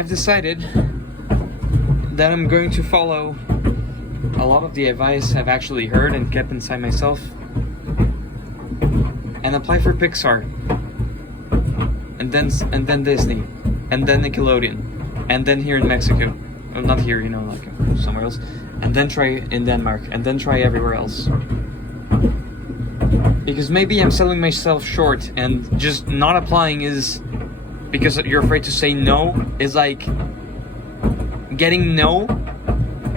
I've decided that I'm going to follow a lot of the advice I've actually heard and kept inside myself and apply for Pixar, and then Disney, and then Nickelodeon, and then here in Mexico, well, not here, like somewhere else, and then try in Denmark, and then try everywhere else. Because maybe I'm selling myself short, and just not applying is because you're afraid to say no, is like getting no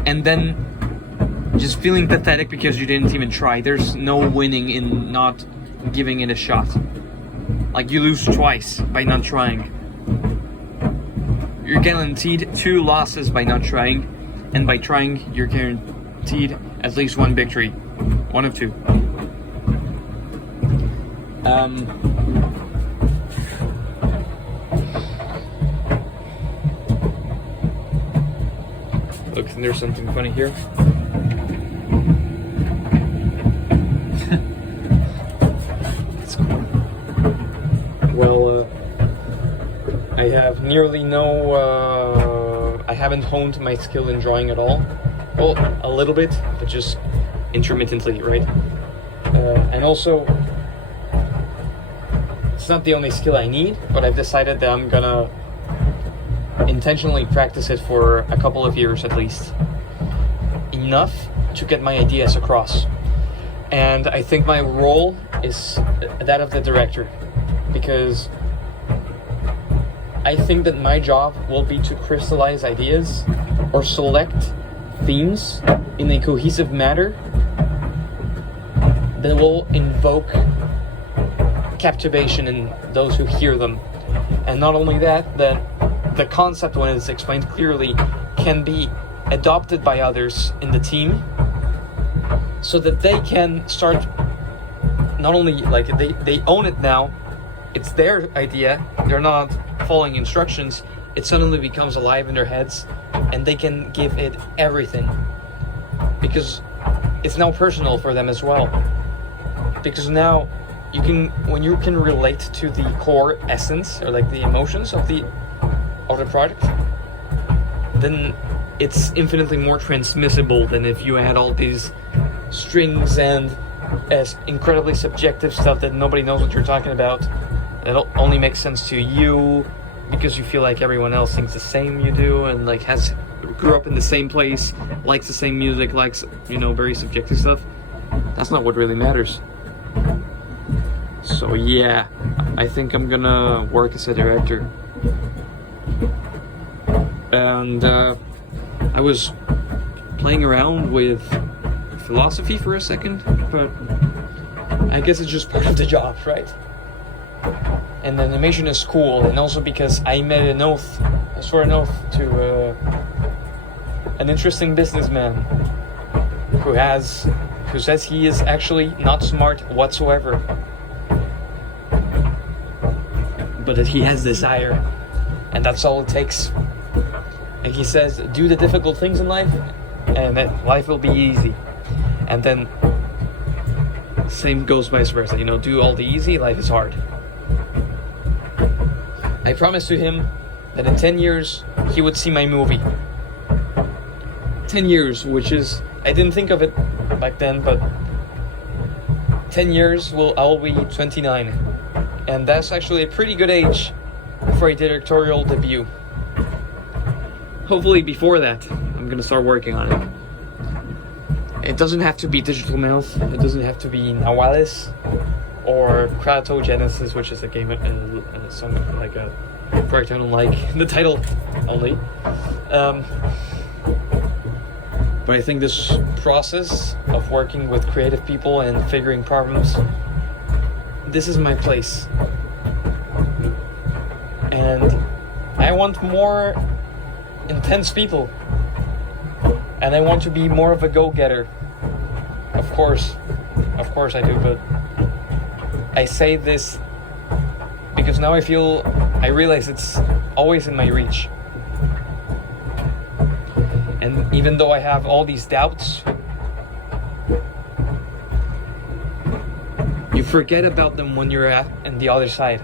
and then just feeling pathetic because you didn't even try. There's no winning in not giving it a shot. Like, you lose twice by not trying. You're guaranteed 2 losses by not trying, and by trying you're guaranteed at least 1 victory. 1 of 2. Look, there's something funny here. It's cool. Well, I have nearly I haven't honed my skill in drawing at all. Well, a little bit, but just intermittently, right? And also, it's not the only skill I need, but I've decided that I'm gonna intentionally practice it for a couple of years at least. Enough to get my ideas across. And I think my role is that of the director, because I think that my job will be to crystallize ideas or select themes in a cohesive manner that will invoke captivation in those who hear them. And not only that, that the concept, when it's explained clearly, can be adopted by others in the team, so that they can start, not only like they own it now, it's their idea, they're not following instructions, it suddenly becomes alive in their heads, and they can give it everything, because it's now personal for them as well. Because now when you can relate to the core essence, or like the emotions of the project, then it's infinitely more transmissible than if you had all these strings and incredibly subjective stuff that nobody knows what you're talking about. It only makes sense to you because you feel like everyone else thinks the same you do, and like grew up in the same place, likes the same music, likes very subjective stuff. That's not what really matters. So yeah, I think I'm gonna work as a director. And I was playing around with philosophy for a second, but I guess it's just part of the job, right? And the animation is cool, and also because I swore an oath to an interesting businessman who says he is actually not smart whatsoever, but that he has desire, and that's all it takes. And he says, do the difficult things in life, and then life will be easy. And then same goes vice versa. Do all the easy, life is hard. I promised to him that in 10 years he would see my movie. 10 years, which is, I didn't think of it back then, but 10 years I'll be 29. And that's actually a pretty good age for a directorial debut. Hopefully before that, I'm gonna start working on it. It doesn't have to be Digital Mouth, it doesn't have to be Nahuales, or Cratogenesis, which is a game, some like a project I don't like, the title only. But I think this process of working with creative people and figuring problems, this is my place. And I want more intense people, and I want to be more of a go-getter. Of course I do, but I say this because now I realize it's always in my reach. And even though I have all these doubts, you forget about them when you're on the other side.